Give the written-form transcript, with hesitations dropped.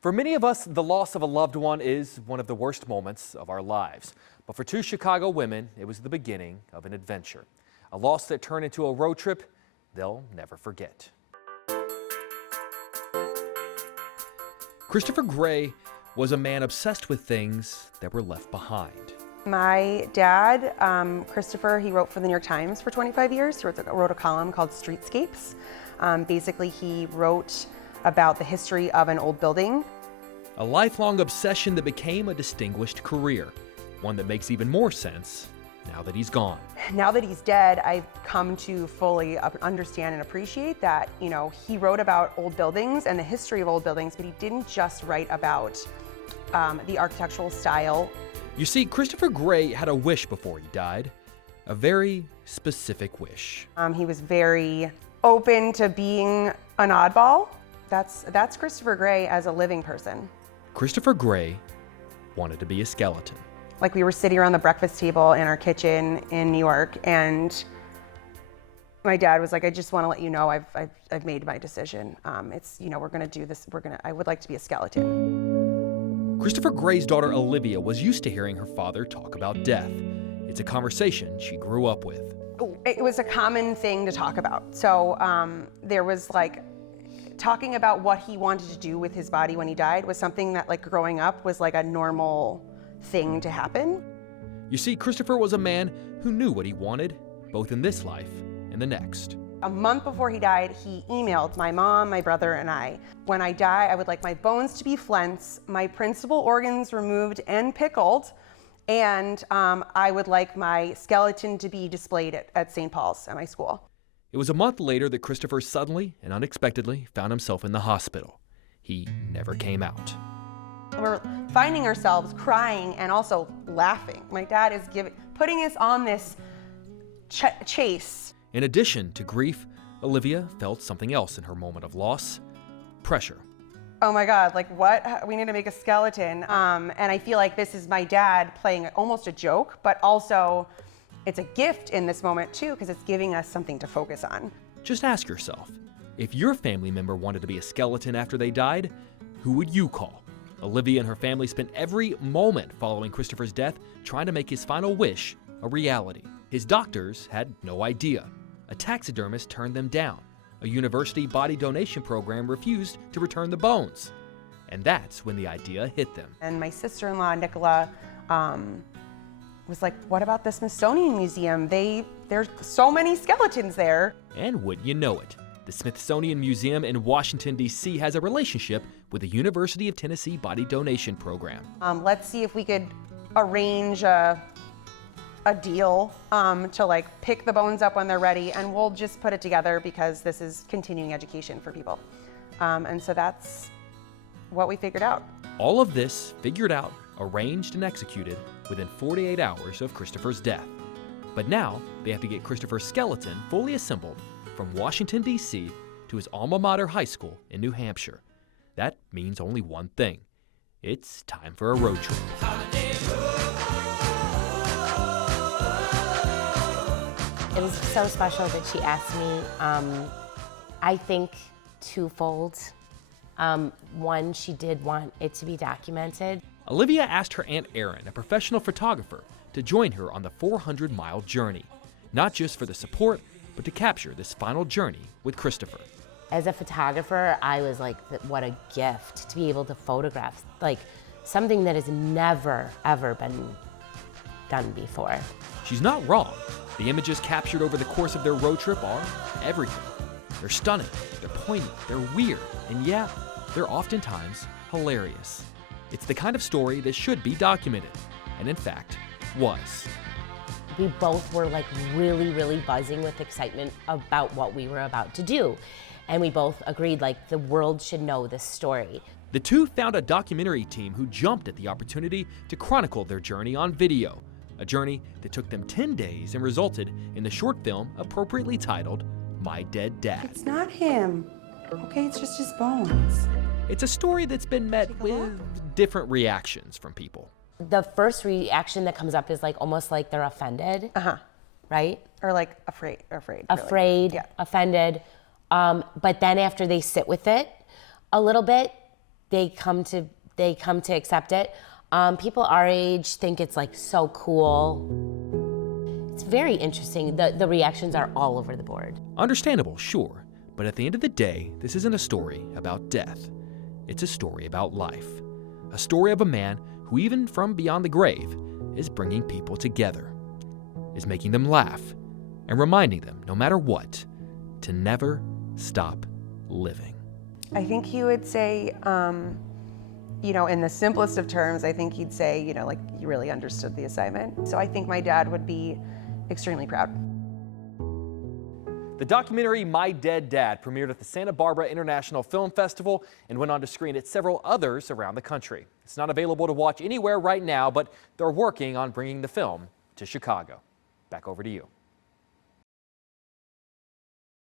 For many of us, the loss of a loved one is one of the worst moments of our lives. But for two Chicago women, it was the beginning of an adventure. A loss that turned into a road trip they'll never forget. Christopher Gray was a man obsessed with things that were left behind. My dad, Christopher, he wrote for the New York Times for 25 years. He wrote a column called Streetscapes. Basically, he wrote about the history of an old building. A lifelong obsession that became a distinguished career, one that makes even more sense now that he's gone. Now that he's dead, I've come to fully understand and appreciate that, he wrote about old buildings and the history of old buildings, but he didn't just write about the architectural style. You see, Christopher Gray had a wish before he died, a very specific wish. He was very open to being an oddball. That's Christopher Gray as a living person. Christopher Gray wanted to be a skeleton. Like, we were sitting around the breakfast table in our kitchen in New York, and my dad was like, "I just want to let you know I've made my decision. We're gonna do this. I would like to be a skeleton." Christopher Gray's daughter Olivia was used to hearing her father talk about death. It's a conversation she grew up with. It was a common thing to talk about. So there was talking about what he wanted to do with his body when he died was something that, growing up, was a normal thing to happen. You see, Christopher was a man who knew what he wanted, both in this life and the next. A month before he died, he emailed my mom, my brother, and I. When I die, I would like my bones to be flints, my principal organs removed and pickled, and I would like my skeleton to be displayed at St. Paul's at my school. It was a month later that Christopher suddenly and unexpectedly found himself in the hospital. He never came out. We're finding ourselves crying and also laughing. My dad is putting us on this chase. In addition to grief, Olivia felt something else in her moment of loss: pressure. Oh my God, what? We need to make a skeleton. And I feel like this is my dad playing almost a joke, but also it's a gift in this moment too, because it's giving us something to focus on. Just ask yourself, if your family member wanted to be a skeleton after they died, who would you call? Olivia and her family spent every moment following Christopher's death trying to make his final wish a reality. His doctors had no idea. A taxidermist turned them down. A university body donation program refused to return the bones. And that's when the idea hit them. And my sister-in-law, Nicola, was like, "What about the Smithsonian Museum? There's so many skeletons there." And wouldn't you know it, the Smithsonian Museum in Washington, D.C. has a relationship with the University of Tennessee body donation program. Let's see if we could arrange a deal to pick the bones up when they're ready, and we'll just put it together because this is continuing education for people. And so that's what we figured out. All of this figured out, arranged, and executed within 48 hours of Christopher's death. But now they have to get Christopher's skeleton fully assembled from Washington, D.C. to his alma mater high school in New Hampshire. That means only one thing. It's time for a road trip. It was so special that she asked me, I think twofold. One, she did want it to be documented. Olivia asked her Aunt Erin, a professional photographer, to join her on the 400-mile journey, not just for the support, but to capture this final journey with Christopher. As a photographer, I was like, what a gift to be able to photograph, something that has never, ever been done before. She's not wrong. The images captured over the course of their road trip are everything. They're stunning, they're poignant, they're weird, and yeah, they're oftentimes hilarious. It's the kind of story that should be documented, and in fact, was. We both were really, really buzzing with excitement about what we were about to do. And we both agreed the world should know this story. The two found a documentary team who jumped at the opportunity to chronicle their journey on video. A journey that took them 10 days and resulted in the short film appropriately titled My Dead Dad. It's not him. Okay, it's just his bones. It's a story that's been met with different reactions from people. The first reaction that comes up is almost like they're offended, right? Or afraid. Afraid, really. Yeah. offended. But then after they sit with it a little bit, they come to accept it. People our age think it's like so cool. It's very interesting. The reactions are all over the board. Understandable, sure, but at the end of the day, this isn't a story about death. It's a story about life. A story of a man who, even from beyond the grave, is bringing people together, is making them laugh, and reminding them, no matter what, to never stop living. I think he would say, in the simplest of terms, I think he'd say, like, you really understood the assignment. So I think my dad would be extremely proud. The documentary My Dead Dad premiered at the Santa Barbara International Film Festival and went on to screen at several others around the country. It's not available to watch anywhere right now, but they're working on bringing the film to Chicago. Back over to you.